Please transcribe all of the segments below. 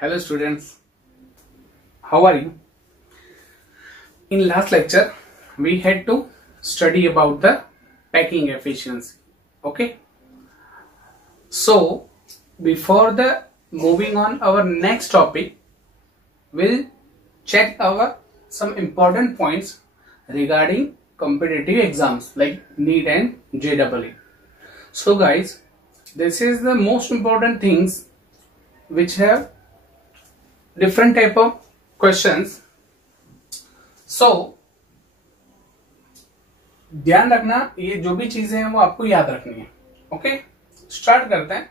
Hello students, how are you? In last lecture, we had to study about the packing efficiency. Okay. So, before the moving on our next topic, we'll check our some important points regarding competitive exams like NEET and JEE. So guys, this is the most important things which have different type of questions. So ध्यान रखना, ये जो भी चीजें हैं वो आपको याद रखनी है. ओके, स्टार्ट करते हैं.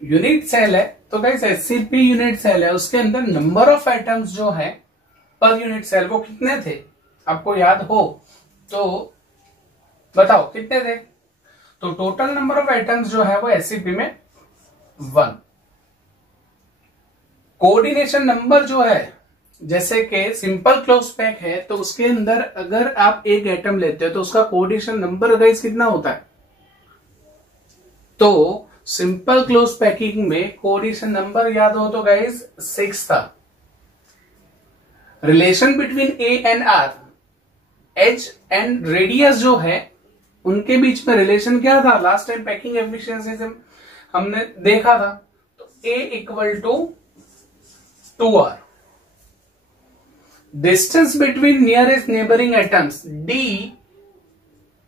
यूनिट सेल है तो गाइस एससीपी यूनिट सेल है, उसके अंदर नंबर ऑफ आइटम्स जो है पर यूनिट सेल वो कितने थे, आपको याद हो तो बताओ कितने थे. तो टोटल नंबर ऑफ आइटम्स जो है वो एससीपी में 1. कोऑर्डिनेशन नंबर जो है, जैसे कि सिंपल क्लोज पैक है तो उसके अंदर अगर आप एक आइटम लेते हो तो उसका कोऑर्डिनेशन नंबर गाइस कितना होता है. तो सिंपल क्लोज पैकिंग में कोऑर्डिनेशन नंबर याद हो तो गाइस 6 था. Relation between A and R, edge and radius जो है उनके बीच में रिलेशन क्या था, लास्ट टाइम पैकिंग एफिशिएंसी से हमने देखा था. तो a equal to 2r. Distance between nearest neighbouring atoms d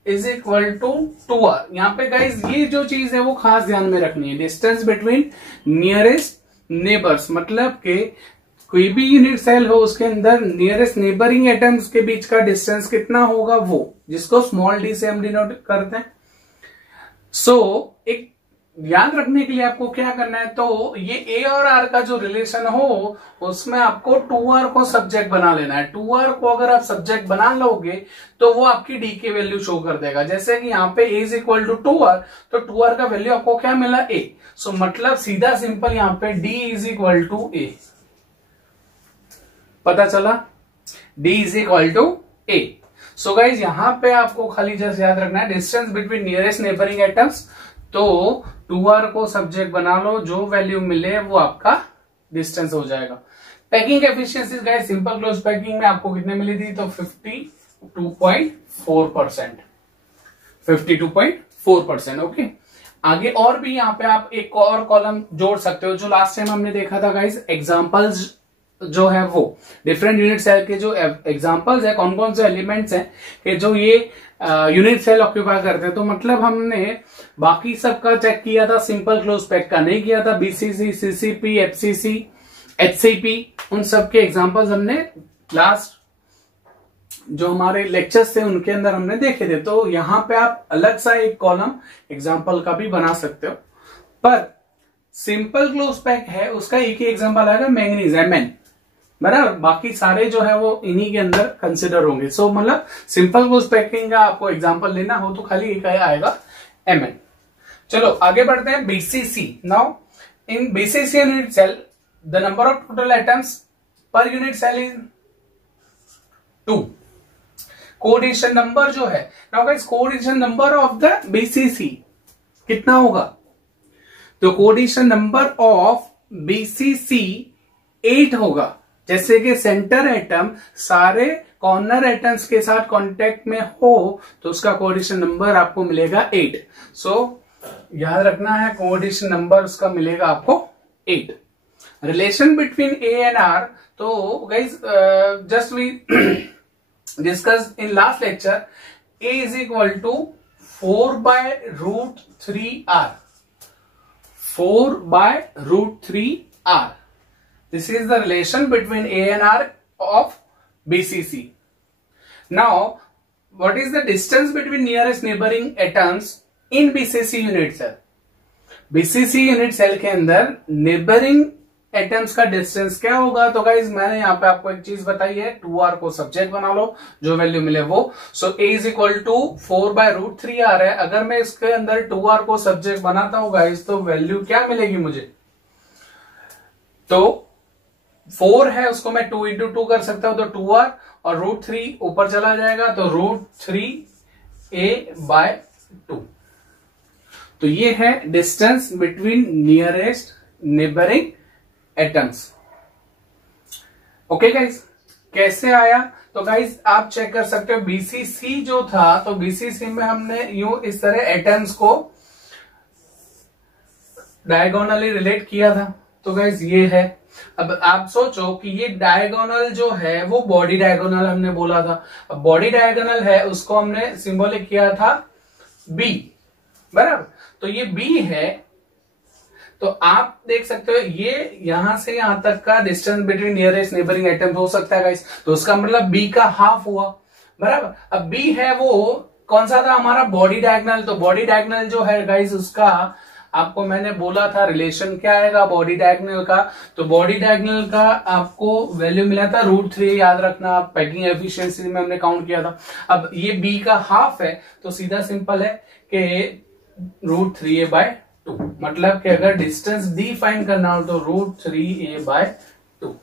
is equal to 2r. यहां पे गाइज ये जो चीज है वो खास ध्यान में रखनी है. डिस्टेंस बिटवीन नियरेस्ट नेबर्स मतलब कि कोई भी यूनिट सेल हो उसके अंदर नियरेस्ट नेबरिंग एटम्स के बीच का डिस्टेंस कितना होगा, वो जिसको स्मॉल डी से हम डिनोट करते हैं. सो एक याद रखने के लिए आपको क्या करना है, तो ये ए और आर का जो रिलेशन हो उसमें आपको 2r को सब्जेक्ट बना लेना है. 2r को अगर आप सब्जेक्ट बना लोगे तो वो आपकी डी की वैल्यू शो कर देगा. जैसे कि यहाँ पे a is equal to 2r, तो 2r का वैल्यू आपको क्या मिला, a. सो मतलब सीधा सिंपल यहाँ पे d is equal to a. पता चला, d is equal to a. So guys यहाँ पे आपको खाली जस्ट याद रखना है distance between nearest neighbouring atoms. तो 2r को सब्जेक्ट बना लो, जो वैल्यू मिले वो आपका डिस्टेंस हो जाएगा. Packing efficiency guys simple close packing में आपको कितने मिली थी, तो 52.4%. 52.4%. ओके, आगे और भी यहाँ पे आप एक और कॉलम जोड़ सकते हो. जो लास्ट टाइम हमने देखा था गाइस एग्जांपल्स जो है वो डिफरेंट यूनिट सेल के जो एग्जांपल्स है, कौन कौन से एलिमेंट्स हैं कि जो ये यूनिट सेल ऑक्यूपाई करते हैं. तो मतलब हमने बाकी सबका चेक किया था, सिंपल क्लोज पैक का नहीं किया था. बीसीसी, सीसीपी, एफसीसी, एचसीपी, उन सब के एग्जांपल्स हमने लास्ट जो हमारे लेक्चर्स थे उनके अंदर हमने देखे थे. तो यहां पे आप अलग सा एक कॉलम एग्जांपल का भी बना सकते हो. पर सिंपल क्लोज पैक है उसका एक ही एग्जांपल आएगा, मैंगनीज, Mn, बराबर. बाकी सारे जो है वो इन्हीं के अंदर कंसिडर होंगे. सो मतलब सिंपल क्लोज पैकिंग का आपको एग्जांपल लेना हो तो खाली एक आएगा Mn. चलो आगे बढ़ते हैं. BCC. Now in BCC unit cell the number of total atoms per unit cell is 2. Coordination number जो है, now guys coordination number of the BCC कितना होगा, तो कोऑर्डिनेशन नंबर ऑफ बीसीसी 8 होगा. जैसे कि सेंटर एटम सारे कॉर्नर एटम्स के साथ कांटेक्ट में हो तो उसका कोऑर्डिनेशन नंबर आपको मिलेगा 8. सो याद रखना है कोऑर्डिनेशन नंबर उसका मिलेगा आपको 8. Relation between A and are, तो guys just we discuss in last lecture, a is equal to 4/√3r. 4/√3r. This is the relation between A and R of BCC. Now, what is the distance between nearest neighboring atoms in BCC unit cell? BCC unit cell के अंदर neighboring atoms का distance क्या होगा, तो guys मैंने यहाँ पे आपको एक चीज बताई है, 2r को सब्जेक्ट बना लो, जो वैल्यू मिले वो. So A is equal to 4/√3r है. अगर मैं इसके अंदर 2r को सब्जेक्ट बनाता हूँ गाइज तो वैल्यू क्या मिलेगी मुझे, तो 4 है उसको मैं 2 इंटू 2 कर सकता हूं, तो 2r और √3 ऊपर चला जाएगा तो √3a/2. तो ये है distance between nearest neighbouring atoms. Okay guys, कैसे आया? तो गाइस आप चेक कर सकते हो बीसीसी जो था, तो बीसीसी में हमने यूं इस तरह एटम्स को डायगोनली रिलेट किया था। तो गाइस ये है, अब आप सोचो कि ये डायगोनल जो है वो बॉडी डायगोनल हमने बोला था। अब बॉडी डायगोनल है, उसको हमने सिंबॉलिक किया था बी, बराबर। तो ये बी है, तो आप देख सकते हो ये यहां से यहां तक का distance between nearest neighbouring atoms हो सकता है गाइस। तो उसका मतलब बी का हाफ हुआ, बराबर। अब बी है वो कौन सा था हमारा? Body diagonal. तो बॉडी डायगोनल जो है गाइस, उसका आपको मैंने बोला था रिलेशन क्या आएगा बॉडी डायगोनल का। तो बॉडी डायगोनल का आपको वैल्यू मिला था √3, याद रखना, पैकिंग एफिशिएंसी में हमने काउंट किया था। अब ये बी का हाफ है, तो सीधा सिंपल है कि √3a/2, मतलब कि अगर डिस्टेंस डी फाइंड करना हो तो √3a/2।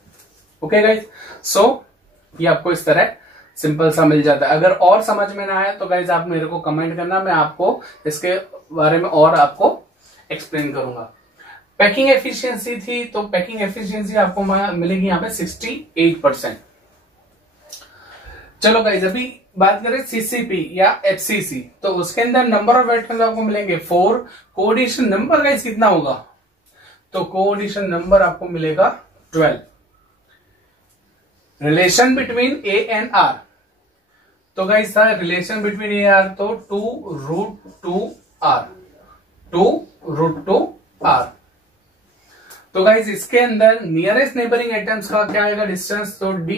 ओके गाइज, सो ये आपको इस तरह सिंपल सा मिल जाता है। अगर और समझ में ना आया तो गाइज आप मेरे को कमेंट करना, मैं आपको इसके बारे में और आपको एक्सप्लेन करूंगा। पैकिंग एफिशिएंसी थी, तो पैकिंग एफिशिएंसी आपको मिलेगी यहाँ पे 68%। चलो गाइज, अभी बात करें सीसीपी या एफसीसी, तो उसके अंदर नंबर ऑफ एटम्स आपको मिलेंगे 4। कोऑर्डिनेशन नंबर गाइज कितना होगा? तो कोऑर्डिनेशन नंबर आपको मिलेगा 12। Relation between A and are, तो गाइज था रिलेशन बिटवीन ए आर, तो 2√2r, 2√2r। तो गाइज इसके अंदर नियरेस्ट नेबरिंग एटम्स का क्या आएगा डिस्टेंस? तो d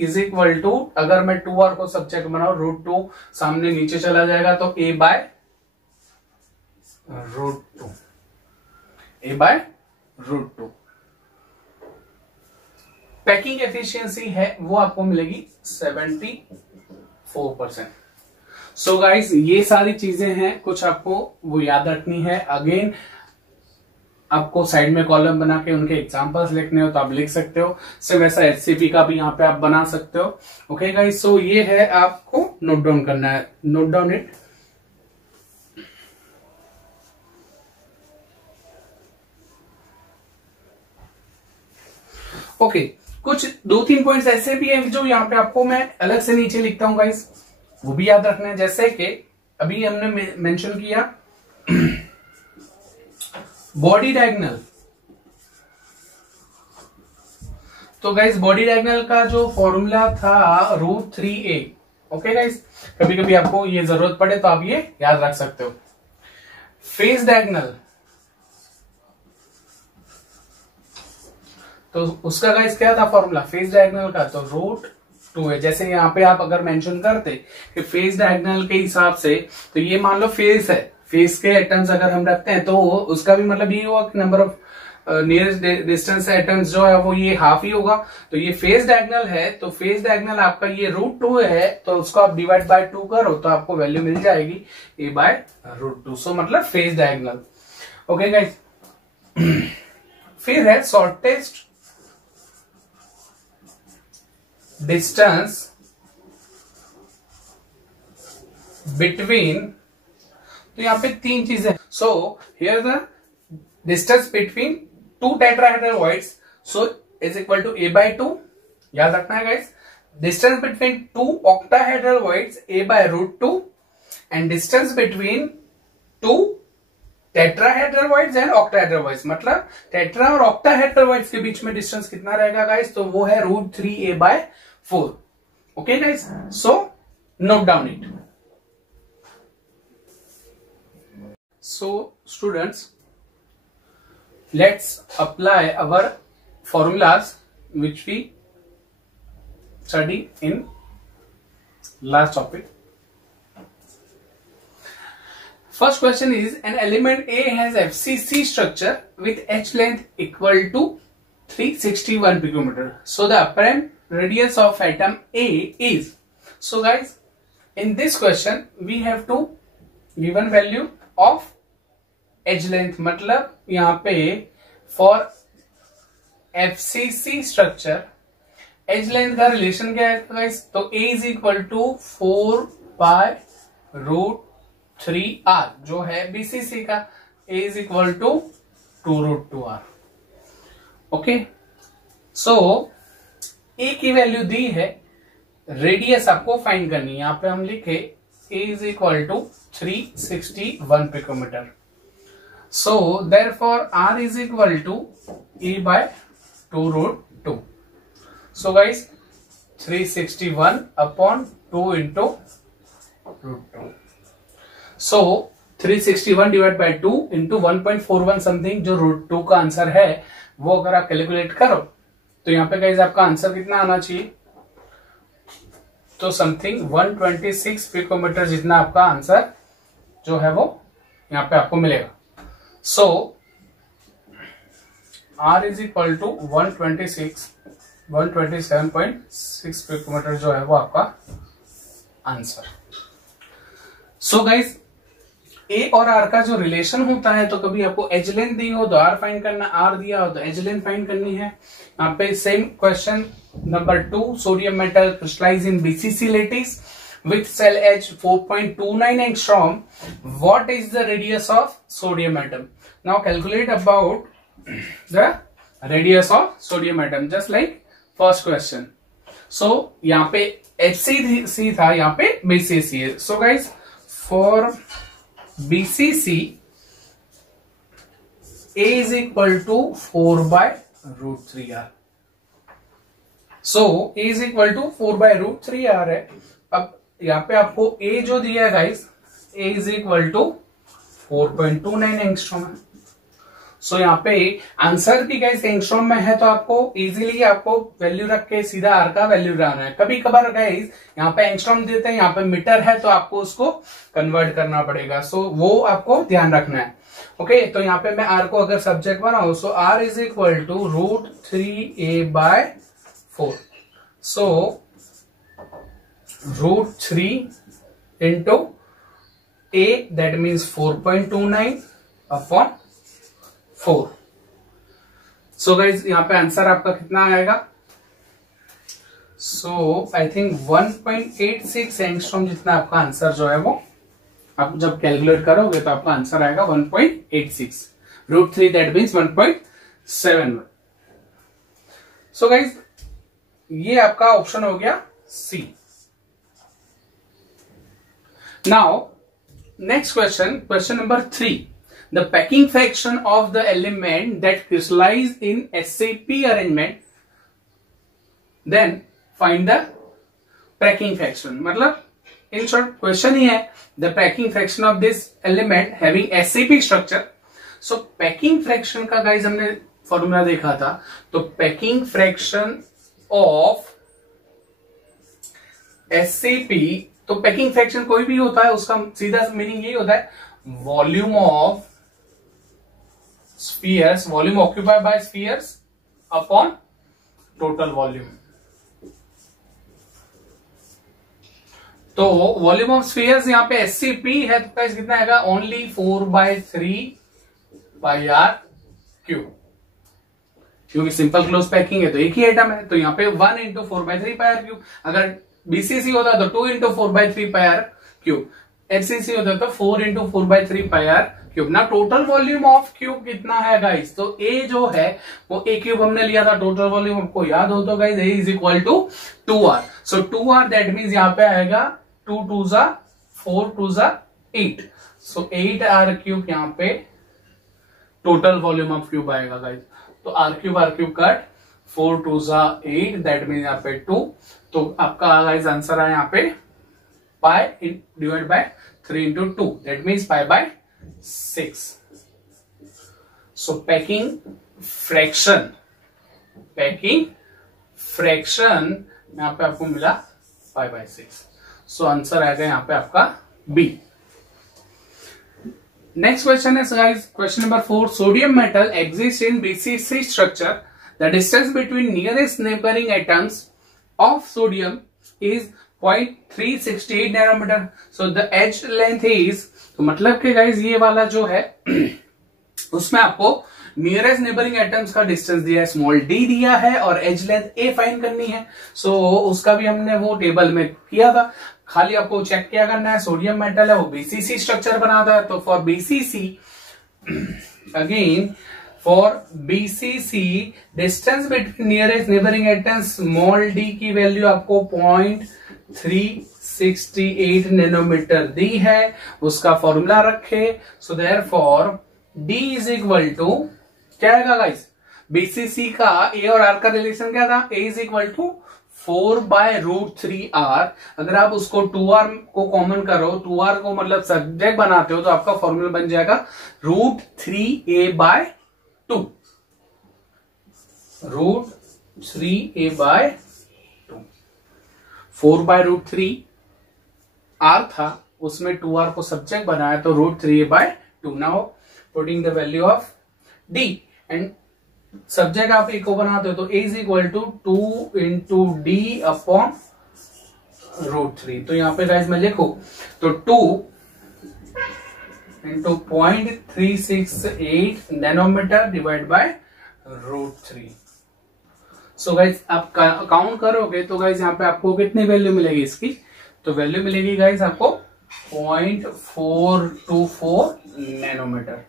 इज इक्वल टू, अगर मैं 2r को सब्जेक्ट बनाऊं, √2 सामने नीचे चला जाएगा, तो a/√2। पैकिंग एफिशिएंसी है वो आपको मिलेगी 74%। सो गाइज ये सारी चीजें हैं, कुछ आपको वो याद रखनी है। अगेन आपको साइड में कॉलम बना के उनके एग्जांपल्स लिखने हो तो आप लिख सकते हो। सिर्फ ऐसा एचसीपी का भी यहाँ पे आप बना सकते हो। ओके गाइस, सो ये है, आपको नोट डाउन करना है, नोट डाउन इट। ओके, कुछ 2-3 पॉइंट्स ऐसे भी हैं जो यहाँ पे आपको मैं अलग से नीचे लिखता हूं गाइस, वो भी याद रखना है। जैसे कि अभी हमने मेंशन किया बॉडी डायगोनल, तो गाइस बॉडी डायगोनल का जो फॉर्मूला था √3a। ओके गाइस, कभी कभी आपको ये जरूरत पड़े तो आप ये याद रख सकते हो। फेस डायगोनल, तो उसका गाइस क्या था फॉर्मूला फेस डायगोनल का? तो √2 है। जैसे यहाँ पे आप अगर मेंशन करते कि फेस डायगोनल के हिसाब से, तो ये मान लो फेस है, फेस के एटम्स अगर हम रखते हैं तो उसका भी मतलब ये हुआ कि number of nearest distance atoms जो है वो ये हाफ ही होगा। तो ये फेस डायगोनल है, तो फेस डायगोनल आपका ये √2 है, तो उसको आप डिवाइड बाय 2 करो तो आपको वैल्यू मिल जाएगी a/√2। सो मतलब फेस डायगोनल। ओके गाइस, फिर है शॉर्टेस्ट डिस्टेंस बिटवीन, तो यहां पे 3 चीजें। So here the distance between 2 tetrahedral voids, so is equal to a/2, याद रखना है guys. Distance between 2 octahedral voids a/√2, and distance between 2 tetrahedral voids and octahedral voids, मतलब टेट्रा और ऑक्टाहेड्रल वॉइड्स के बीच में डिस्टेंस कितना रहेगा गाइस? तो वो है √3a/4। Okay guys, so note down it. So students, let's apply our formulas which we study in last topic. First question is, an element A has FCC structure with H length equal to 361 picometer. So the apparent radius of atom A is, so guys in this question we have to given value of edge length, मतलब यहां पे for FCC structure edge length का relation क्या है guys? तो a is equal to 4/√3r जो है BCC का, a is equal to 2√2r। Okay, so a की वैल्यू दी है, रेडियस आपको फाइंड करनी है। यहां पे हम लिखे a is equal to 361 picometre. So therefore r is equal to a by 2√2। So guys 361 upon 2 into √2। So 361 divide by 2 into 1.41 something जो √2 का आंसर है, वो अगर आप कैलकुलेट करो तो यहाँ पे गाइस आपका आंसर कितना आना चाहिए, तो समथिंग 126 पिकोमीटर जितना आपका आंसर जो है वो यहाँ पे आपको मिलेगा। So R is equal to 127.6 picometre जो है वो आपका आंसर। सो गाइस ए और आर का जो रिलेशन होता है, तो कभी आपको एज लेंथ दी हो तो आर फाइंड करना, आर दिया हो तो एज लेंथ फाइंड करनी है। यहाँ पे same question number 2, sodium metal crystallise in BCC lattice with cell edge 4.29 angstrom. What is the radius of sodium atom? Now calculate about the radius of sodium atom just like first question. So यहाँ पे HCC था, यहाँ पे BCC है. So guys for BCC A is equal to 4/√3r. So A is equal to 4/√3r है। अब यहाँ पे आपको A जो दिया है guys, A is equal to 4.29 angstrom है। सो यहाँ पे आंसर भी गाइस एंगस्ट्रॉम में है, तो आपको इजीली आपको वैल्यू रख के सीधा आर का वैल्यू लाना है। कभी कभार गाइस यहाँ पे एंगस्ट्रॉम देते हैं, यहाँ पे मीटर है, तो आपको उसको कन्वर्ट करना पड़ेगा। सो वो आपको ध्यान रखना है। ओके, तो यहाँ पे मैं आर को अगर सब्जेक्ट बनाऊं, so r is equal to √3a/4। So √3 into a, that means 4.29 upon 4। So guys यहाँ पे आंसर आपका कितना आएगा, सो आई थिंक 1.86 एंगस्ट्रॉम जितना आपका आंसर जो है वो आप जब कैलकुलेट करोगे तो आपका आंसर आएगा 1.86। √3 दैट मीन्स 1.71। सो गाइज ये आपका ऑप्शन हो गया सी। Now, next question number 3. The packing fraction of the element that crystallize in SAP arrangement, then find the packing fraction. मतलब in short question ही है, the packing fraction of this element having SAP structure. So packing fraction का guys हमने formula देखा था, तो packing fraction of SAP, तो packing fraction कोई भी होता है उसका सीधा मीनिंग यही होता है volume of spheres, volume occupied by spheres upon total volume. तो वॉल्यूम ऑफ स्फीयर्स यहाँ पे SCP है, तो गाइस कितना आएगा, ओनली 4/3πr³, क्योंकि सिंपल क्लोज पैकिंग है तो एक ही आइटम है, तो यहाँ पे 1 × 4/3πr³। अगर BCC होता तो 2 × 4/3πr³, FCC होता तो 4 × 4/3πr³। ना टोटल वॉल्यूम ऑफ क्यूब कितना है गाइस, तो A जो है वो A³ हमने लिया था, टोटल वॉल्यूम आपको याद हो तो guys A is equal to 2r। So 2r that means यहाँ पे आएगा 2 2 ज़ा 4 2 ज़ा 8। सो 8r³ यहाँ पे टोटल वॉल्यूम ऑफ क्यूब आएगा गाइस। तो r³ कट 4 2 ज़ा 8 दैट मीन्स यहाँ पे 2। तो आपका गाइस आंसर है यहाँ पे pi divide by 3 × 2 that means π/6। So packing fraction यहाँ पे आपको मिला π/6। सो आंसर आएगा यहाँ पे आपका बी। नेक्स्ट क्वेश्चन है guys, question number 4। Sodium metal exist in BCC structure, the distance between nearest neighbouring atoms of sodium is 0.368 nanometre. So the edge length is, तो मतलब कि गाइज ये वाला जो है उसमें आपको नियरेस्ट नेबरिंग एटम्स का डिस्टेंस दिया है, स्मॉल d दिया है, और एज लेंथ a फाइंड करनी है। सो उसका भी हमने वो टेबल में किया था, खाली आपको चेक क्या करना है, सोडियम मेटल है वो BCC स्ट्रक्चर बनाता है। तो for BCC again for BCC distance between nearest neighbouring atom small D की वैल्यू आपको 0.368 नैनोमीटर दी है, उसका फॉर्मूला रखे। So therefore D is equal to क्या आएगा गाइस, बीसीसी का ए और आर का रिलेशन क्या था, ए इज इक्वल टू 4/√3r। अगर आप उसको 2r को कॉमन करो, 2r को मतलब सब्जेक्ट बनाते हो, तो आपका फॉर्मूला बन जाएगा √3a/2, √3a/2। 4/√3r था, उसमें 2r को सब्जेक्ट बनाया तो √3a/2। Now putting the value of d and subject आप ए को बनाते हो तो a is equal to 2 into D upon √3। तो यहां पे गाइस मैं लिखू तो 2 into 0.368 nanometre divide by √3। So guys आप काउंट करोगे तो गाइस यहाँ पे आपको कितनी वैल्यू मिलेगी इसकी, तो वैल्यू मिलेगी गाइस आपको 0.424 नैनोमीटर।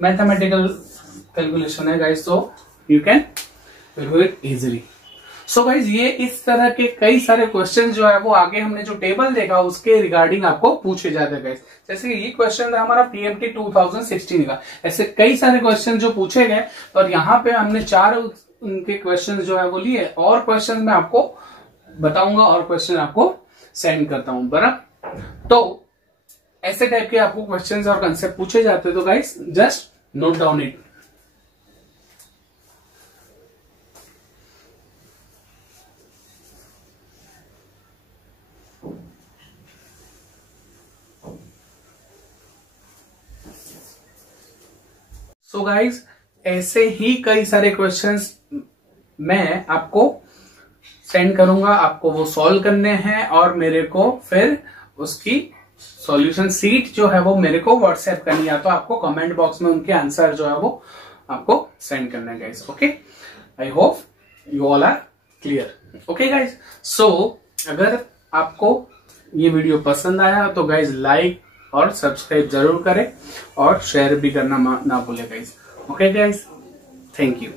मैथमेटिकल कैलकुलेशन है गाइस, तो you can do it easily. So guys ये इस तरह के कई सारे क्वेश्चन जो है वो आगे हमने जो टेबल देखा उसके रिगार्डिंग आपको पूछे जाते हैं गाइस। जैसे कि ये क्वेश्चन था हमारा पीएमटी 2016 का, ऐसे कई सारे क्वेश्चन जो पूछे गए, और यहाँ पे हमने 4 उनके क्वेश्चन जो है वो लिए। और क्वेश्चन मैं आपको बताऊंगा और क्वेश्चन आपको सेंड करता हूं बराबर। तो ऐसे टाइप के आपको क्वेश्चन और कंसेप्ट पूछे जाते हैं, तो guys just note down it. So guys ऐसे ही कई सारे क्वेश्चंस मैं आपको सेंड करूंगा, आपको वो सॉल्व करने हैं और मेरे को फिर उसकी सॉल्यूशन सीट जो है वो मेरे को व्हाट्सएप करनी है, तो आपको कमेंट बॉक्स में उनके आंसर जो है वो आपको सेंड करना है guys. Okay, I hope you all are clear. Okay guys, so अगर आपको ये वीडियो पसंद आया तो गाइज लाइक और सब्सक्राइब जरूर करें और शेयर भी करना ना भूले guys. Okay guys, thank you.